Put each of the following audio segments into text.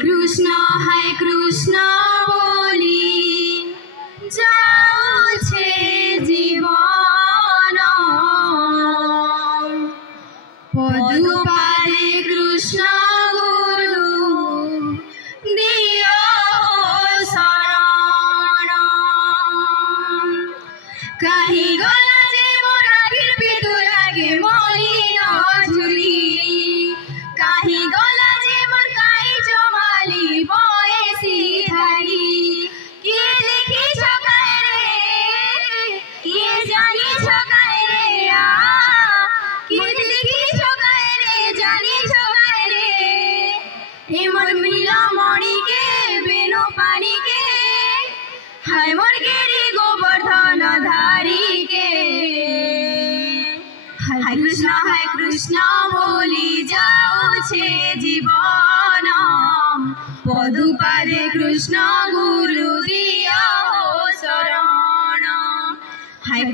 কৃষ্ণ বলি যাচ্ছে জীবন পদুপাদে কৃষ্ণ গুরু দিও শরণ কাহি গলা যে মোর আখির পিতু লাগে মলিন ঝুলি কাহি গলা যে মোর কাই জমালি বয়সী ধারি কে দেখি ছকায় রে কে জানি ছকায় রে কে দেখি ছকায় রে জানি ছকায় রে হে মোর মিলা মণিকে বেনু পানিকে হায় মোর গেরি গোবর্ধন ধারিকে হায় কৃষ্ণ বলি যাওছে জীবন পদুপাদে কৃষ্ণ গুরু দিও শরণ হায়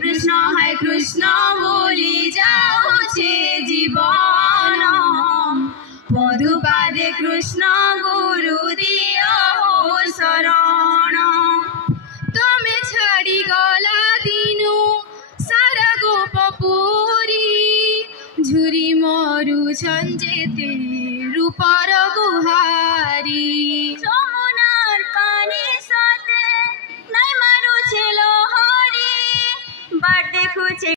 কৃষ্ণ বলি যাওছে জীবন পদুপাদে কৃষ্ণ গুরু দিও শরণ তুমি ছাড়ি গলা দিনু সারা গোপপুরী ঝুরি মরুছন যেতে রূপর গুহারি